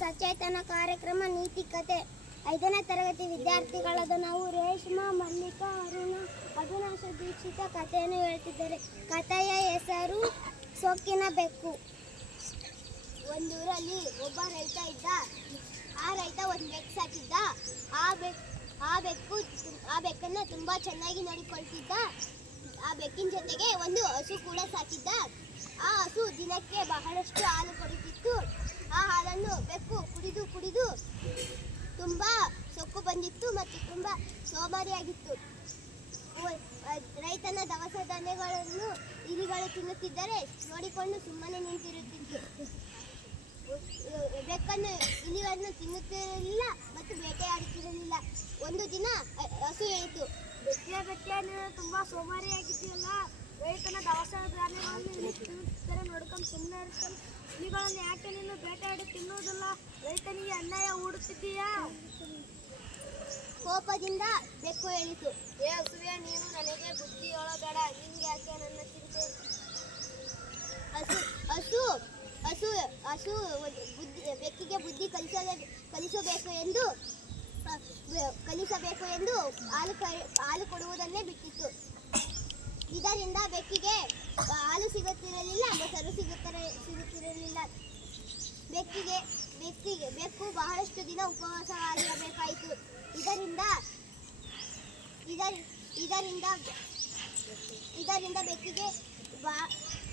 ಸಚೇತನ ಕಾರ್ಯಕ್ರಮ, ನೀತಿ ಕತೆ. ಐದನೇ ತರಗತಿ ವಿದ್ಯಾರ್ಥಿಗಳಾದ ನಾವು ರೇಷ್ಮಾ, ಮಲ್ಲಿಕಾ, ಅರುಣ, ಅವಿನಾಶ ದೀಕ್ಷಿತ ಕಥೆಯನ್ನು ಹೇಳ್ತಿದ್ದಾರೆ. ಕಥೆಯ ಹೆಸರು ಸೋಕಿನ ಬೆಕ್ಕು ಒಂದೂರಲ್ಲಿ ಒಬ್ಬ ರೈತ ಇದ್ದ. ಆ ರೈತ ಒಂದು ಬೆಕ್ಕು ಸಾಕಿದ್ದ. ಆ ಬೆಕ್, ಆ ಬೆಕ್ಕು ಆ ಬೆಕ್ಕನ್ನು ತುಂಬಾ ಚೆನ್ನಾಗಿ ನೋಡಿಕೊಳ್ತಿದ್ದ. ಆ ಬೆಕ್ಕಿನ ಜೊತೆಗೆ ಒಂದು ಹಸು ಕೂಡ ಸಾಕಿದ್ದ. ಆ ಹಸು ದಿನಕ್ಕೆ ಬಹಳಷ್ಟು ಹಾಲು ಕೊಡುತ್ತಿತ್ತು ಆ ಹಾಲನ್ನು ಬೆಕ್ಕು ಕುಡಿದು ಕುಡಿದು ತುಂಬಾ ಸೊಕ್ಕು ಬಂದಿತ್ತು ಮತ್ತು ತುಂಬಾ ಸೋಮಾರಿಯಾಗಿತ್ತು. ರೈತನ ದವಸ ಧಾನ್ಯಗಳನ್ನು ಇಲಿಗಳು ತಿನ್ನುತ್ತಿದ್ದರೆ ನೋಡಿಕೊಂಡು ಸುಮ್ಮನೆ ನಿಂತಿರುತ್ತಿತ್ತು ಬೆಕ್ಕನ್ನು, ಇಲಿಗಳನ್ನು ತಿನ್ನುತ್ತಿರಲಿಲ್ಲ ಮತ್ತು ಬೇಟೆಯಾಡುತ್ತಿರಲಿಲ್ಲ. ಒಂದು ದಿನ ಹಸು ಹೇಳಿತು ಬೆಟ್ಟೆ ಬೆಕ್ಕೆ ನೀನು ತುಂಬಾ ಸೋಮಾರಿಯಾಗಿದ್ದೀಯಲ್ಲ, ರೈತನ ದವಸ ಧಾನ್ಯಗಳನ್ನು ತಿನ್ನುತ್ತಿದ್ದರೆ ನೋಡ್ಕೊಂಡು ಸುಮ್ಮನೆ ಇರ್ತಾನೆ ಇಲಿಗಳನ್ನು ಯಾಕೆ ನೀನು ಬೇಟೆಯಾಡಿ ತಿನ್ನುವುದಿಲ್ಲ? ರೈತನಿಗೆ ಅನ್ಯಾಯ ಹೂಡುತ್ತಿದ್ದೀಯಾ? ಕೋಪದಿಂದ ಬೆಕ್ಕು ಹೇಳಿತು ಏ ಹಸುವೆ ನೀನು ನನಗೆ ಬುದ್ಧಿ ಹೇಳಬೇಡ ನಿಂಗೆ ಯಾಕೆ ನನ್ನ ಚಿಂತೆ? ಹಸು ಹಸು ಹಸು ಹಸು ಬುದ್ಧಿ ಬೆಕ್ಕಿಗೆ ಬುದ್ಧಿ ಕಲಿಸಲ ಕಲಿಸಬೇಕು ಎಂದು ಕಲಿಸಬೇಕು ಎಂದು ಹಾಲು ಕ- ಹಾಲು ಕೊಡುವುದನ್ನೇ ಬಿಟ್ಟಿತ್ತು. ಇದರಿಂದ ಬೆಕ್ಕಿಗೆ ಹಾಲು ಸಿಗುತ್ತಿರಲಿಲ್ಲ ಮೊಸರು ಸಿಗುತ್ತಿರ ಸಿಗುತ್ತಿರಲಿಲ್ಲ. ಬೆಕ್ಕಿಗೆ ಬೆಕ್ಕಿಗೆ ಬೆಕ್ಕು ಬಹಳಷ್ಟು ದಿನ ಉಪವಾಸವಾಗಿರಬೇಕಾಯಿತು ಇದರಿಂದ, ಇದರ, ಇದರಿಂದ ಇದರಿಂದ ಬೆಕ್ಕಿಗೆ ಬಾ,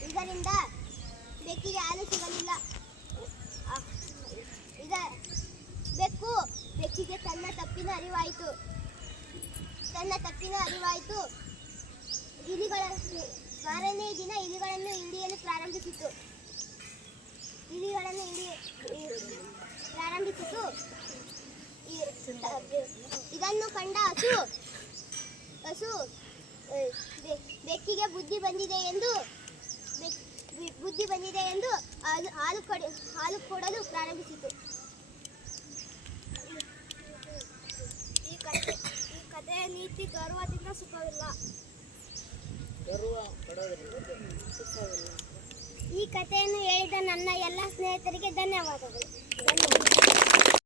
ಇದರಿಂದ ಬೆಕ್ಕಿಗೆ ಹಾಲು ಸಿಗಲಿಲ್ಲ. ಇದ, ಬೆಕ್ಕು ಬೆಕ್ಕಿಗೆ ತನ್ನ ತಪ್ಪಿನ ಅರಿವಾಯಿತು. ತನ್ನ ತಪ್ಪಿನ ಅರಿವಾಯಿತು. ಇಲಿಗಳ, ಮಾರನೇ ದಿನ ಇಲಿಗಳನ್ನು ಹಿಡಿಯಲು ಪ್ರಾರಂಭಿಸಿತು ಇಲಿಗಳನ್ನು ಹಿಡಿಯ ಈ- ಇದನ್ನು ಕಂಡ ಹಸು ಹಸು ಬೆಕ್ಕಿಗೆ ಬುದ್ಧಿ ಬಂದಿದೆ ಎಂದು ಬುದ್ಧಿ ಬಂದಿದೆ ಎಂದು ಹಾಲು ಹಾಲು ಕೊಡ, ಹಾಲು ಕೊಡಲು ಪ್ರಾರಂಭಿಸಿತು. ಈ ಕಥೆ, ಈ ಕಥೆಯ ನೀತಿ ಗರ್ವದಿಂದ ಸುಖವಿಲ್ಲ. ಗರ್ವ ಸುಖವಿಲ್ಲ. ಈ ಕಥೆಯನ್ನು ಹೇಳಿದ ನನ್ನ ಎಲ್ಲ ಸ್ನೇಹಿತರಿಗೆ ಧನ್ಯವಾದಗಳು. ಧನ್ಯವಾದ